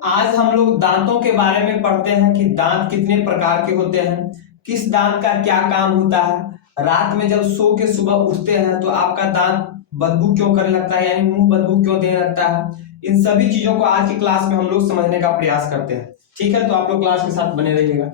आज हम लोग दांतों के बारे में पढ़ते हैं कि दांत कितने प्रकार के होते हैं, किस दांत का क्या काम होता है। रात में जब सो के सुबह उठते हैं तो आपका दांत बदबू क्यों करने लगता है, यानी मुंह बदबू क्यों देने लगता है। इन सभी चीजों को आज की क्लास में हम लोग समझने का प्रयास करते हैं। ठीक है, तो आप लोग क्लास के साथ बने रहिएगा।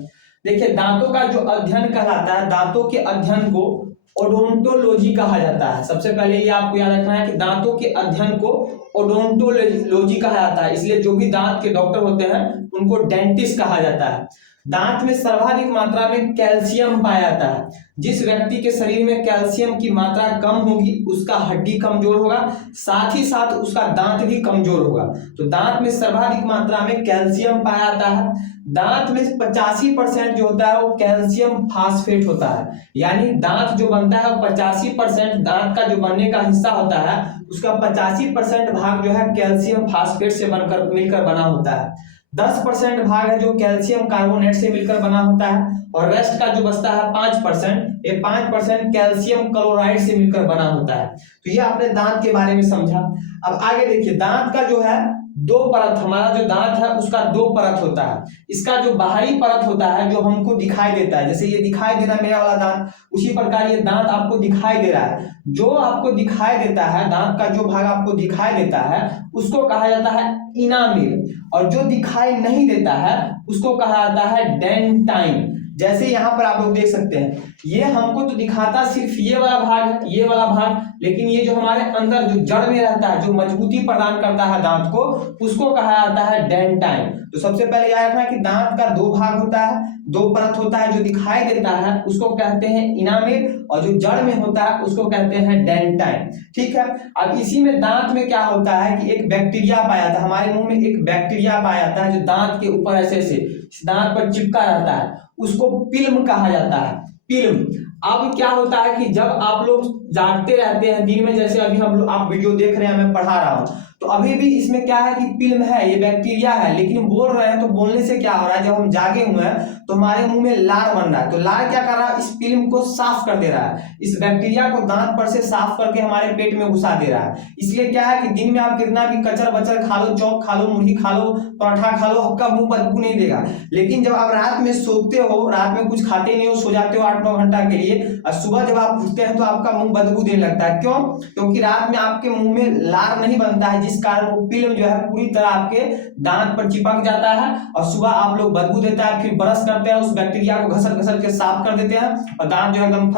देखिए, दांतों का जो अध्ययन कहलाता है, दांतों के अध्ययन को ओडोंटोलॉजी कहा जाता है। सबसे पहले ये आपको याद रखना है कि दांतों के अध्ययन को ओडोंटोलॉजी कहा जाता है। इसलिए जो भी दांत के डॉक्टर होते हैं उनको डेंटिस्ट कहा जाता है। दांत में सर्वाधिक मात्रा में कैल्शियम पाया जाता है। जिस व्यक्ति के शरीर में कैल्शियम की मात्रा कम होगी उसका हड्डी कमजोर होगा, साथ ही साथ उसका दांत भी कमजोर होगा। तो दांत में सर्वाधिक मात्रा में कैल्शियम पाया जाता है। दांत में 85% जो होता है वो कैल्शियम फास्फेट होता है, यानी दांत जो बनता है 85% दांत का जो बनने का हिस्सा होता है उसका 85% भाग जो है कैल्शियम फास्फेट से बनकर मिलकर बना होता है। 10% भाग है जो कैल्शियम कार्बोनेट से मिलकर बना होता है, और रेस्ट का जो बचता है 5%, ये 5% कैल्शियम क्लोराइड से मिलकर बना होता है। तो ये आपने दांत के बारे में समझा। अब आगे देखिए, दांत का जो है दो परत, हमारा जो दांत है उसका दो परत होता है। इसका जो बाहरी परत होता है जो हमको दिखाई देता है, जैसे ये दिखाई दे रहा है मेरा वाला दांत, उसी प्रकार ये दांत आपको दिखाई दे रहा है। जो आपको दिखाई देता है, दांत का जो भाग आपको दिखाई देता है उसको कहा जाता है इनामिल, और जो दिखाई नहीं देता है उसको कहा जाता है डेंटाइन। जैसे यहाँ पर आप लोग देख सकते हैं, ये हमको तो दिखाता सिर्फ ये वाला भाग है, ये वाला भाग, लेकिन ये जो हमारे अंदर जो जड़ में रहता है, जो मजबूती प्रदान करता है दांत को, उसको कहा जाता है डेंटाइन। तो सबसे पहले याद रखना कि दांत का दो भाग होता है, दो परत होता है। जो दिखाई देता है उसको कहते हैं इनामिल, और जो जड़ में होता है उसको कहते हैं डेंटाइन। ठीक है, अब इसी में दांत में क्या होता है कि एक बैक्टीरिया पाया जाता है, हमारे मुंह में एक बैक्टीरिया पाया जाता है जो दांत के ऊपर ऐसे दांत पर चिपका रहता है, उसको पिल्म कहा जाता है, पिल्म। अब क्या होता है कि जब आप लोग जागते रहते हैं दिन में, जैसे अभी हम लोग आप वीडियो देख रहे हैं, मैं पढ़ा रहा हूं, तो अभी भी इसमें क्या है कि फिल्म है, ये बैक्टीरिया है, लेकिन बोल रहे हैं। तो बोलने से क्या हो रहा है, जब हम जागे हुए हैं तो हमारे मुंह में लार बन रहा है, तो लार क्या कर रहा है, इस फिल्म को साफ कर दे रहा है, इस बैक्टीरिया को दांत पर से साफ करके हमारे पेट में घुसा दे रहा है। इसलिए क्या है कि दिन में आप कितना भी कचर बचर खा लो, चौक खा लो, मुर्गी खा लो, पराठा खा लो, आपका मुंह बदबू नहीं देगा। लेकिन जब आप रात में सोते हो, रात में कुछ खाते नहीं हो, सो जाते हो 8-9 घंटा के लिए, और सुबह जब आप उठते हैं तो आपका मुंह बदबू देने लगता है। क्यों? क्योंकि रात में आपके मुंह में लार नहीं बनता है, जिस कारण वो फिल्म जो है पूरी तरह आपके दांत पर चिपक जाता है, और सुबह आप लोग बदबू देता है, फिर ब्रश करते हैं, उस बैक्टीरिया को घसर घसर के साफ कर देते हैं, और दांत जो है एकदम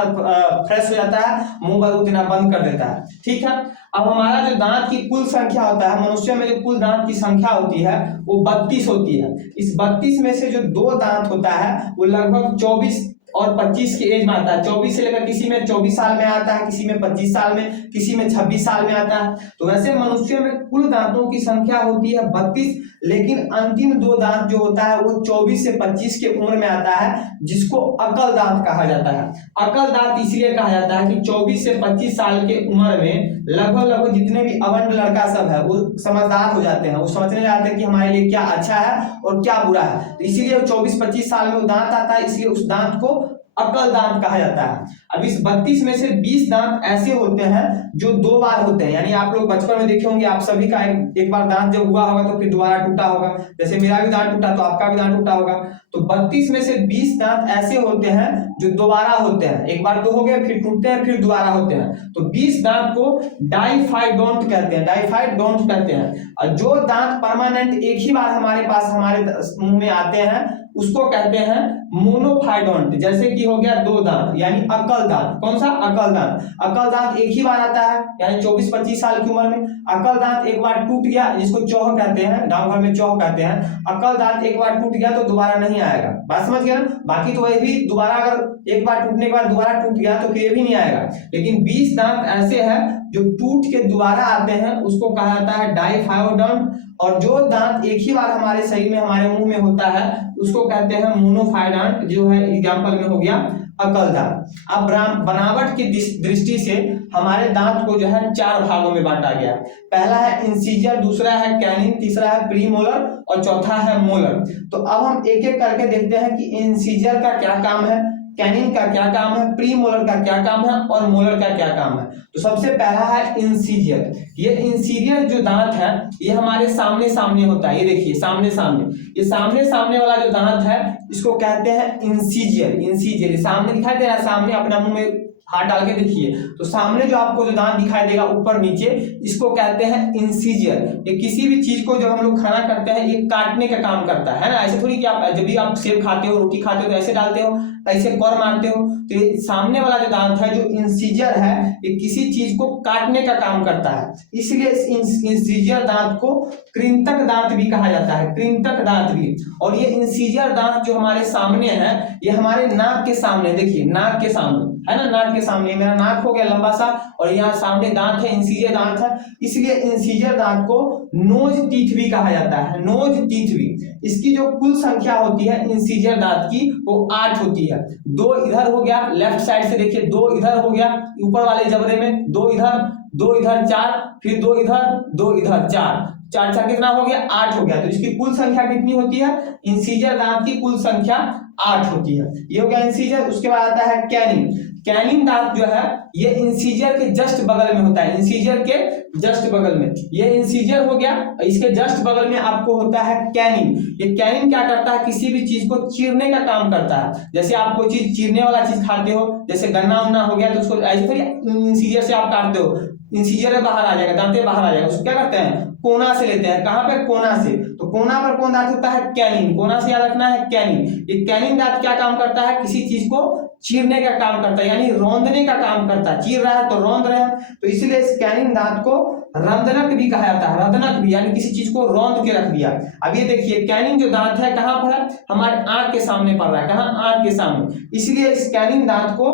फ्रेश हो जाता है, मुंह बदबू देना बंद कर देता है। ठीक है, अब हमारा जो दांत की कुल संख्या होता है, मनुष्य में जो कुल दांत की संख्या होती है वो 32 होती है। इस 32 में से जो दो दांत होता है वो लगभग 24 और 25 की एज में आता है। 24 से लेकर किसी में 24 साल में आता है, किसी में 25 साल में, किसी में 26 साल में आता है। तो वैसे मनुष्य में कुल दांतों की संख्या होती है 32, लेकिन अंतिम दो दांत जो होता है वो 24 से 25 के उम्र में आता है, जिसको अकल दांत कहा जाता है। अकल दांत इसलिए कहा जाता है कि 24 से 25 साल के उम्र में लगभग जितने भी अवंड लड़का सब है वो समझदार हो जाते हैं, वो समझने जाते हैं कि हमारे लिए क्या अच्छा है और क्या बुरा है। तो इसीलिए 24-25 साल में वो दांत आता है, इसलिए उस दांत को अकल दांत कहा जाता है। अब इस 32 में से 20 दांत ऐसे होते हैं जो दो बार होते हैं, यानी आप लोग बचपन में देखे होंगे, आप सभी का एक बार दांत जब हुआ होगा तो फिर दोबारा टूटा होगा, जैसे मेरा भी दांत टूटा तो आपका भी दांत टूटा होगा। तो 32 में से 20 दांत ऐसे होते हैं जो दोबारा होते हैं, एक बार तो हो गए, फिर टूटते हैं, फिर दोबारा होते हैं। तो 20 दांत को डाइफाइडोंट कहते हैं, डाइफाइडोंट कहते हैं। और जो दांत परमानेंट एक ही बार हमारे पास हमारे मुंह में आते हैं उसको कहते हैं मोनोफाइडोंट। जैसे कि हो गया दो दांत, यानी अकल दांत। कौन सा? अकल दांत। अकल दांत एक ही बार आता है, यानी 24-25 साल की उम्र में। अकल दांत एक बार टूट गया, जिसको चौह कहते हैं, गांव भर में चौह कहते हैं। अकल दांत एक बार टूट गया तो दोबारा नहीं आएगा, बात समझ गया ना। बाकी तो वही भी दोबारा, अगर एक बार टूटने के बाद दोबारा टूट गया तो फिर भी नहीं आएगा। लेकिन 20 दांत ऐसे हैं जो टूट के दोबारा आते हैं, उसको कहा जाता है डाइफाइडोंट। और जो दांत एक ही बार हमारे शरीर में, हमारे मुंह में होता है, उसको कहते हैं मोनोफाइडोंट, जो है एग्जांपल में हो गया अकल दांत। अब बनावट की दृष्टि से हमारे दांत को जो है 4 भागों में बांटा गया है। पहला है इंसीजर, दूसरा है कैनिन, तीसरा है प्रीमोलर और चौथा है मोलर। तो अब हम एक एक करके देखते हैं कि इंसीजर का क्या काम है, कैनिन का क्या काम है, प्री मोलर का क्या काम है और मोलर का क्या काम है। तो सबसे पहला है इंसीजर। ये इंसीजर जो दांत है ये हमारे सामने सामने होता है, ये देखिए सामने सामने, ये सामने सामने वाला जो दांत है इसको कहते हैं इंसीजर। इंसीजर सामने दिखाई दे रहा है, सामने अपना मुंह में हाथ डाल के देखिए तो सामने जो आपको जो दांत दिखाई देगा ऊपर नीचे, इसको कहते हैं इंसीजर। ये किसी भी चीज को जब हम लोग खाना करते हैं ये काटने का काम करता है ना। ऐसे थोड़ी कि आप जब भी आप सेब खाते हो, रोटी खाते हो तो ऐसे डालते हो, ऐसे कौर मारते हो। तो ये सामने वाला जो दांत है जो इंसीजर है ये किसी चीज को काटने का काम करता है, इसलिए इस इंसीजर दांत को कृंतक दांत भी कहा जाता है, कृंतक दांत भी। और ये इंसीजर दांत जो हमारे सामने है ये हमारे नाक के सामने, देखिए नाक के सामने है ना, नाक के सामने मेरा नाक हो गया लंबा सा और यहाँ सामने दांत है, इंसीजर दांत है, इसलिए इंसीजर दांत को नोज टीथ भी कहा जाता है, नोज टीथ भी। इसकी जो कुल संख्या होती है इंसीजर दांत की वो 8 होती है। 2 इधर हो गया, लेफ्ट साइड से देखिए 2 इधर हो गया ऊपर वाले जबड़े में, 2 इधर 2 इधर 4, फिर 2 इधर 2 इधर 4, 4 4 कितना हो गया 8 हो गया। तो इसकी कुल संख्या कितनी होती है, इंसीजर दांत की कुल संख्या 8 होती है। ये हो गया इंसीजर। उसके बाद आता है कैनिन। कैनिन दांत जो है ये इंसीजर के जस्ट बगल में होता है, इंसीजर के जस्ट बगल में, ये इंसीजर हो गया, इसके जस्ट बगल में आपको होता है कैनिन। ये कैनिन क्या करता है, किसी भी चीज को चीरने का काम करता है। जैसे आप कोई चीज चीरने वाला चीज खाते हो, जैसे गन्ना उन्ना हो गया तो उसको ऐसे थोड़ी इंसीजर से आप काटते हो, इंसीजर बाहर आ जाएगा, दांते बाहर आ जाएगा, उसको क्या करते हैं कोना से लेते हैं। कहां पे, कोना से। तो कोना पर कौन दांत होता है, कैनिन। कोना से याद रखना है कैनिन। ये कैनिन दांत क्या काम करता है, किसी चीज को चीरने का काम करता है, यानी रौंदने का काम करता है। चीर रहा है तो रौंद रहा है, तो इसलिए इस कैनिन दांत को रंधनक भी कहा जाता है, रंधनक भी, यानी किसी चीज को रौंद के रख दिया। अब ये देखिए कैनिन जो दांत है कहां पर है, हमारे आंख के सामने पड़ रहा है, कहां, आंख के सामने, इसलिए इस कैनिन दांत को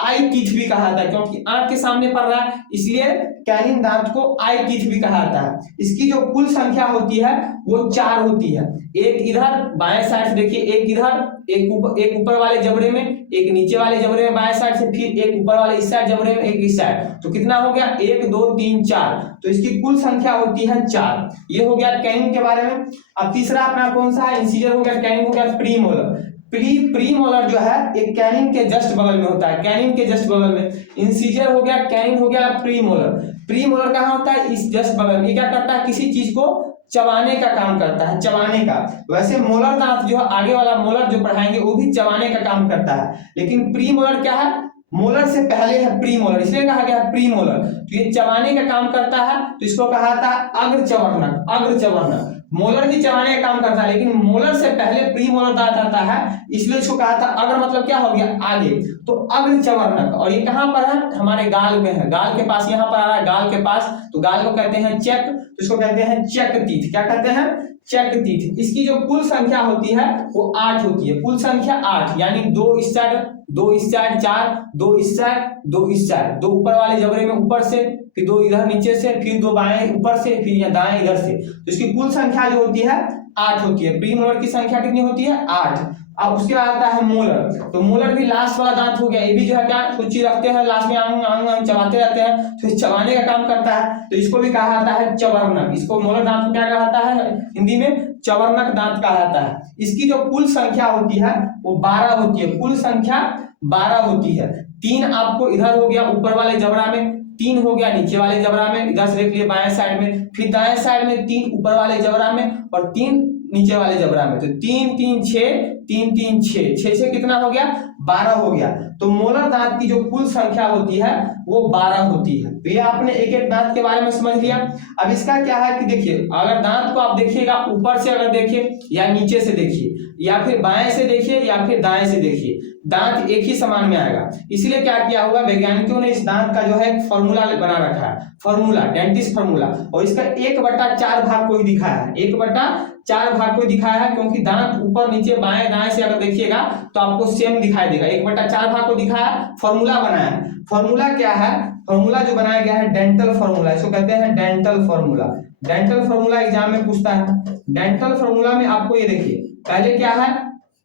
आई टीथ भी कहा जाता है, क्योंकि आंख के सामने पड़ रहा है इसलिए कैनिन दांत को आई टीथ भी कहा जाता है। इसकी जो कुल संख्या होती है वो 4 होती है। एक इधर बाएं साइड से देखिए, एक इधर, एक ऊपर वाले जबड़े में, एक नीचे वाले जबड़े में बाएं साइड से, फिर एक ऊपर वाले इस साइड जबड़े में, एक इस साइड। तो कितना हो गया 1 2 3 4, तो इसकी कुल संख्या होती है 4। ये हो गया कैनिन के बारे में। अब तीसरा अपना कौन सा है, इंसीजर हो गया, कैनिन हो गया, प्रीमोलर। प्रीमोलर जो है एक कैनिन के जस्ट बगल में होता है, कैनिन के जस्ट बगल में। इंसीजर हो गया, कैनिन हो गया, प्रीमोलर। प्रीमोलर कहाँ होता है, इस जस्ट बगल में। क्या करता है, किसी चीज को चबाने का काम करता है, चबाने का। वैसे मोलर दांत जो है, आगे वाला मोलर जो पढ़ाएंगे वो भी चबाने का काम करता है, लेकिन प्रीमोलर क्या है, मोलर से पहले है प्रीमोलर, इसलिए कहा गया प्रीमोलर। तो ये चबाने का काम करता है, तो इसको कहा जाता है अग्रचवर्णक, अग्रचवर्णक। मोलर भी चबाने का काम करता है, लेकिन मोलर से पहले प्रीमोलर दांत आता है, इसलिए इसको कहा था अग्र, मतलब क्या हो गया आगे, तो अग्रचवर्णक। और ये कहां पर है, हमारे गाल में है, गाल के पास, यहां पर आ रहा है गाल के पास, तो गाल को कहते हैं चेक, तो इसको कहते हैं चेक टीथ। क्या कहते हैं, चेक टीथ। इसकी जो कुल संख्या होती है वो 8 होती है, कुल संख्या 8, यानी 2 इस साइड 2 इस साइड 4, 2 इस साइड 2 इस साइड, 2 ऊपर वाले जबड़े में ऊपर से, फिर 2 इधर नीचे से, फिर 2 बाएं ऊपर से, फिर या दाएं इधर से। तो इसकी कुल संख्या जो होती है 8 होती है। प्रीमोलर की संख्या कितनी होती है, 8। अब उसके बाद आता है मोलर। तो मोलर भी लास्ट वाला दांत हो गया, ये भी जो है क्या कुछ चीज रखते हैं लास्ट में, आंग आंग आंग चबाते रहते हैं, तो चबाने का काम करता है, तो इसको भी कहा जाता है चवर्णक। इसको मोलर दांत को क्या कहा जाता है, हिंदी में चवर्णक दांत कहा जाता है। इसकी जो कुल संख्या होती है वो 12 होती है, कुल संख्या 12 होती है। 3 आपको इधर हो गया ऊपर वाले जबड़ा में, 3 हो गया नीचे वाले जबड़ा में, इधर से देख लिए बाएं साइड में, फिर दाएं साइड में 3 ऊपर वाले जबड़ा में और 3 नीचे वाले जबड़ा में। तो 3 3 6, 3 3 6, 6 6 कितना हो गया 12 हो गया। तो मोलर दांत की जो कुल संख्या होती है वो 12 होती है। तो ये आपने एक एक दांत के बारे में समझ लिया। अब इसका क्या है कि देखिए, अगर दांत को आप देखिएगा ऊपर से अगर देखिए या नीचे से देखिए या फिर बाएं से देखिए या फिर दाएं से देखिए, दांत एक ही समान में आएगा। इसलिए क्या किया होगा वैज्ञानिकों ने इस दांत का जो है फॉर्मूला बना रखा है, फॉर्मूला, डेंटिस्ट फॉर्मूला, और इसका 1/4 भाग को ही दिखाया है, 1/4 भाग को दिखाया है, क्योंकि दांत ऊपर नीचे बाएं दाएं से अगर देखिएगा तो आपको सेम दिखाई देगा। 1/4 भाग को दिखाया, फॉर्मूला बनाया। फॉर्मूला क्या है, फॉर्मूला जो बनाया गया है डेंटल फॉर्मूला, इसको कहते हैं dental formula. Dental formula exam में पूछता है। डेंटल फॉर्मूला में आपको ये देखिए, पहले क्या है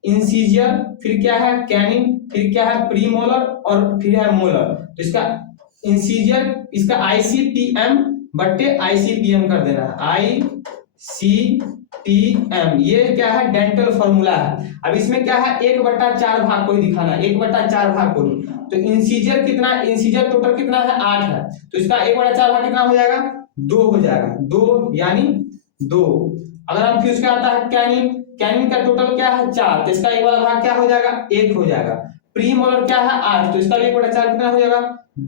इंसीजर, फिर क्या है कैनिन, फिर क्या है प्रीमोलर और फिर है मोलर। तो इसका इंसीजर, इसका ICPM/ICPM कर देना है, ICPM TM, ये क्या है डेंटल फॉर्मूला है। अब इसमें क्या है 1/4 भाग को ही दिखाना है, 1/4 भाग को ही। तो इंसीजर कितना, इंसीजर टोटल कितना है 8 है, तो इसका 1/4 भाग कितना हो जाएगा 2 हो जाएगा, 2 यानी 2। अगर हम फिर उसके आता है कैनिन, कैनिन का टोटल क्या है 4, तो इसका 1 वाला भाग क्या हो जाएगा 1 हो जाएगा। प्री मोलर क्या है 8, तो इसका 1/4 कितना हो जाएगा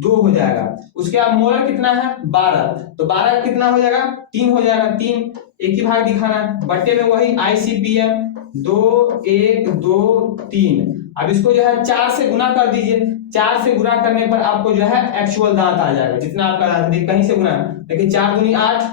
2 हो जाएगा। उसके बाद मोलर कितना है 12, तो 12 कितना हो जाएगा 3 हो जाएगा, 3 एक ही भाग दिखाना है, बट्टे में वही ICPM 2 1 2 3। अब इसको जो है 4 से गुना कर दीजिए, 4 से गुना करने पर आपको जो है एक्चुअल दांत आ जाएगा, जितना आपका दांत है कहीं से गुना, देखिए 4 दूनी 8,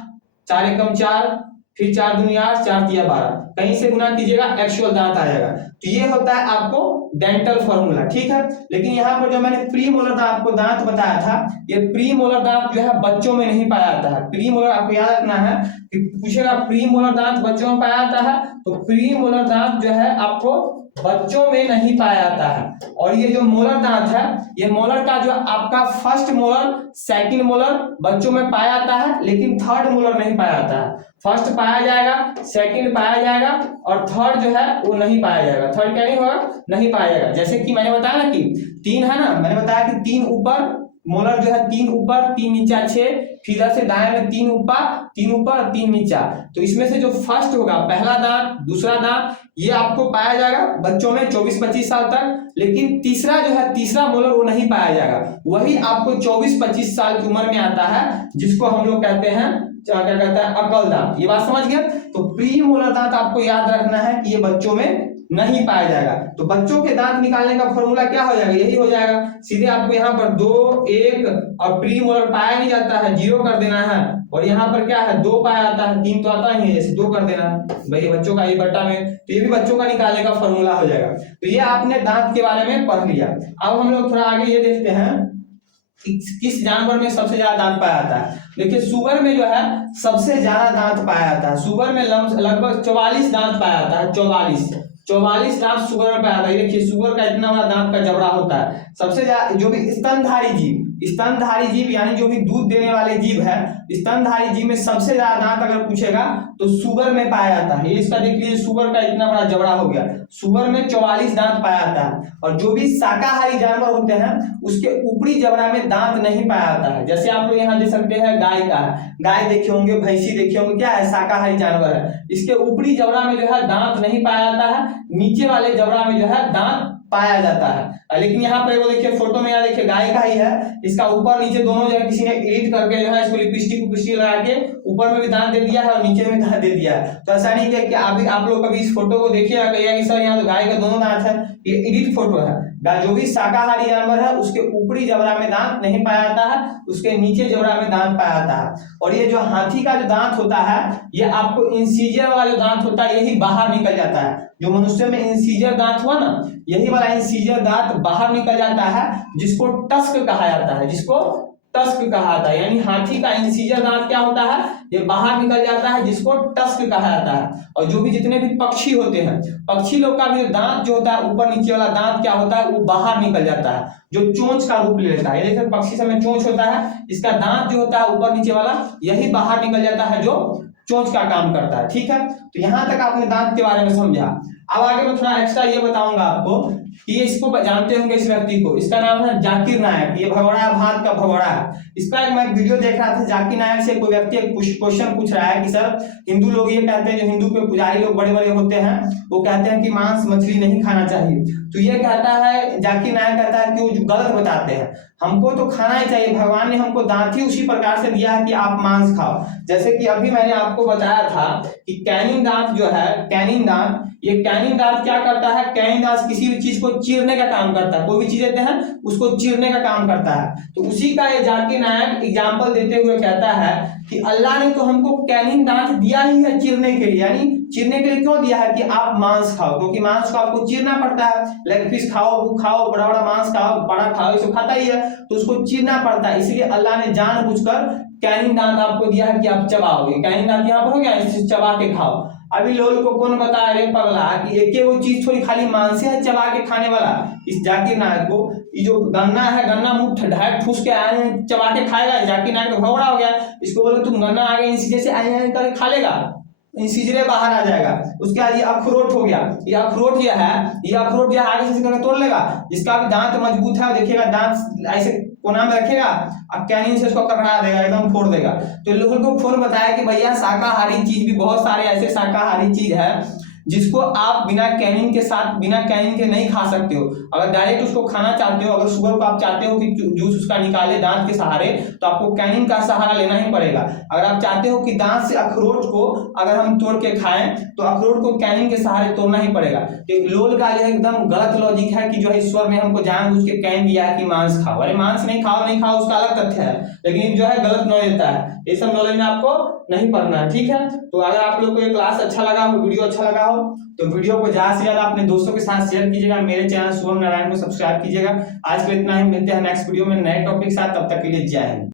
4 एकम 4, फिर 4 दूनी 8, 4 तिया 12, कहीं से गुना कीजिएगा एक्चुअल दांत आ जाएगा। तो ये होता है आपको डेंटल फॉर्मूला, ठीक है। लेकिन यहाँ पर जो मैंने प्री मोलर दांत आपको दांत बताया था, ये प्री मोलर दांत जो है बच्चों में नहीं पाया जाता है। प्री मोलर आपको याद रखना है कि पूछेगा प्री मोलर दांत बच्चों में पाया जाता है, तो प्री मोलर दांत जो है आपको बच्चों में नहीं पाया जाता है। और ये जो मोलर दांत है, ये मोलर का जो आपका फर्स्ट मोलर सेकंड मोलर बच्चों में पाया जाता है, लेकिन थर्ड मोलर नहीं पाया जाता है। फर्स्ट पाया जाएगा, सेकंड पाया जाएगा, और थर्ड जो है वो नहीं पाया जाएगा। थर्ड क्या नहीं होगा, नहीं पाया जाएगा। जैसे कि मैंने बताया ना कि 3 है ना, मैंने बताया कि 3 ऊपर मोलर जो है 3 ऊपर 3 नीचा 6, फिर से दाएं में 3 ऊपर 3 नीचा। तो इसमें से जो फर्स्ट होगा पहला दांत दूसरा दांत, ये आपको पाया जाएगा बच्चों में 24-25 साल तक। लेकिन तीसरा जो है तीसरा मोलर वो नहीं पाया जाएगा, वही आपको 24-25 साल की उम्र में आता है, जिसको हम लोग कहते हैं क्या कहते हैं अकल दांत। ये बात समझ गया। तो प्री मोलर दांत आपको याद रखना है कि ये बच्चों में नहीं पाया जाएगा। तो बच्चों के दांत निकालने का फॉर्मूला क्या हो जाएगा, यही हो जाएगा। सीधे आपको यहाँ पर 2 1 और प्री मोलर पाया नहीं जाता है 0 कर देना है, और यहाँ पर क्या है 2 पाया जाता है, 3 तो आता ही है, जैसे 2 कर देना है भाई बच्चों का, ये बट्टा में, तो ये भी बच्चों का निकालने का फॉर्मूला हो जाएगा। तो ये आपने दांत के बारे में पढ़ लिया। अब हम लोग थोड़ा आगे ये देखते हैं किस जानवर में सबसे ज्यादा दांत पाया जाता है। देखिए सुअर में जो है सबसे ज्यादा दांत पाया जाता है। सुअर में लगभग 44 दांत पाया जाता है, 44 दांत सुअर में पाया जाता है। देखिए सुअर का इतना बड़ा दांत का जबड़ा होता है। सबसे ज्यादा जो भी स्तनधारी जीव यानी जो भी दूध देने वाले जीव है, स्तनधारी जीव में सबसे ज्यादा दांत अगर पूछेगा तो सुअर में पाया जाता है। ये इसका देख लीजिए, सुअर का इतना बड़ा जबड़ा हो गया, सुअर में 44 दांत पाया जाता है। और जो भी शाकाहारी जानवर होते हैं उसके ऊपरी जबड़ा में दांत नहीं पाया जाता है। जैसे आप लोग यहाँ देख सकते हैं गाय का है, गाय देखे होंगे, भैंसी देखे होंगे, क्या है शाकाहारी जानवर है। इसके ऊपरी जबड़ा में जो है दांत नहीं पाया जाता है, नीचे वाले जबड़ा में जो है दांत पाया जाता है। लेकिन यहाँ पर वो देखिए फोटो में, यहाँ देखिए गाय का ही है, इसका ऊपर नीचे दोनों जो है किसी ने एडिट करके जो है इसको लिपस्टिक लगा के ऊपर में भी दांत दे दिया है और नीचे में दांत दे दिया है। तो ऐसा नहीं है कि अभी आप लोग कभी इस फोटो को देखिएगा कहिएगा कि सर यहाँ तो गाय का दोनों दांत है, ये एडिट फोटो है। जो भी शाकाहारी जानवर है उसके ऊपरी जबड़ा में दांत नहीं पाया जाता है, उसके नीचे जबड़ा में दांत पाया जाता है। और ये जो हाथी का जो दांत होता है, ये आपको इंसीजर वाला जो दांत होता है यही बाहर निकल जाता है। जो मनुष्य में इंसीजर दांत हुआ ना, यही वाला इंसीजर दांत बाहर निकल जाता है, जिसको टस्क कहा जाता है, जिसको टस्क कहा जाता है। यानी हाथी का इंसीजर दांत क्या होता है, ये बाहर निकल जाता है, जिसको टस्क कहा जाता है। और जो भी जितने भी पक्षी होते हैं, पक्षी लोग का भी दांत जो होता है ऊपर नीचे वाला दांत क्या होता है, वो बाहर निकल जाता है, जो चोंच का रूप ले लेता है। देखिए पक्षी सब में चोंच होता है, इसका दांत जो होता है ऊपर नीचे वाला यही बाहर निकल जाता है, जो चोंच का काम करता है। ठीक है, तो यहाँ तक आपने दांत के बारे में समझा। अब आगे मैं थोड़ा एक्स्ट्रा ये बताऊंगा आपको कि ये इसको जानते होंगे इस व्यक्ति को, इसका नाम है जाकिर नायक। ये भगोड़ा भात का भगोड़ा है। इसका एक मैं वीडियो देख रहा था, जाकिर नायक से कोई व्यक्ति एक क्वेश्चन पूछ रहा है कि सर हिंदू लोग ये कहते हैं, जो हिंदू के पुजारी लोग बड़े बड़े होते हैं वो कहते हैं कि मांस मछली नहीं खाना चाहिए। तो ये कहता है, जाकिर नायक कहता है कि वो जो गलत बताते हैं, हमको तो खाना ही चाहिए, भगवान ने हमको दांत ही उसी प्रकार से दिया है कि आप मांस खाओ। जैसे कि अभी मैंने आपको बताया था कि कैनिन दांत जो है, कैनिन दांत, ये कैनिन दांत क्या करता है, कैनिन दांत किसी भी चीज को चीरने का काम करता है। कोई भी चीज देते हैं उसको चीरने का काम करता है। तो उसी का ये जाकिर नायक एग्जाम्पल देते हुए कहता है कि अल्लाह ने तो हमको कैनिन दांत दिया ही है चीरने के लिए। यानी चीरने के लिए क्यों दिया है कि आप मांस खाओ, क्योंकि मांस को आपको चीरना पड़ता है। लेग पीस खाओ, वो खाओ, बड़ा बड़ा मांस खाओ, बड़ा खाओ, ये सब खाता ही है, तो उसको चीरना पड़ता है। इसलिए अल्लाह ने जानबूझकर कैनिन दांत आपको दिया है कि आप चबाओ। ये कैनिन दांत यहाँ पर हो गया, इसे चबा के खाओ। अभी लोगों को कौन बताया रे पगला कि एक वो चीज थोड़ी खाली मांस है चबा के खाने वाला। इस जाकिर नायक को ये जो गन्ना है, गन्ना मुंह ढाई ठूस के आए हैं चबा के खाएगा, जाकिर नायक तो भगोड़ा हो गया। इसको बोलो तुम गन्ना आगे इसी जैसे आए करके खा लेगा, इंसिजरे बाहर आ जाएगा। उसके बाद ये अखरोट हो गया, ये अखरोट ये अखरोट जो आगे से करके तोड़ लेगा, इसका भी दांत मजबूत है, देखिएगा दांत ऐसे कोना में रखेगा, अब कैनिन से इसको ककड़ा देगा, एकदम फोड़ देगा। तो इन लोगों को फोन बताया कि भैया शाकाहारी चीज भी बहुत सारे ऐसे शाकाहारी चीज है जिसको आप बिना कैनिन के साथ, बिना कैनिन के नहीं खा सकते हो। अगर डायरेक्ट उसको खाना चाहते हो, अगर सुगर को आप चाहते हो कि जूस उसका निकाले दांत के सहारे, तो आपको कैनिन का सहारा लेना ही पड़ेगा। अगर आप चाहते हो कि दांत से अखरोट को अगर हम तोड़ के खाएं, तो अखरोट को कैनिन के सहारे तोड़ना ही पड़ेगा। तो लोल का जो है एकदम गलत लॉजिक है कि जो है ईश्वर ने हमको जानबूझ के कैन दिया है कि मांस खाओ। अरे मांस नहीं खाओ उसका अलग तथ्य है, लेकिन जो है गलत नॉलेज देता है। ये सब नॉलेज में आपको नहीं पढ़ना है, ठीक है। तो अगर आप लोग को ये क्लास अच्छा लगा हो, वीडियो अच्छा लगा हो, तो वीडियो को ज्यादा से ज्यादा अपने दोस्तों के साथ शेयर कीजिएगा। मेरे चैनल शुभम नारायण को सब्सक्राइब कीजिएगा। आज के लिए इतना ही, मिलते हैं नेक्स्ट वीडियो में नए टॉपिक के साथ। तब तक के लिए जय हिंद।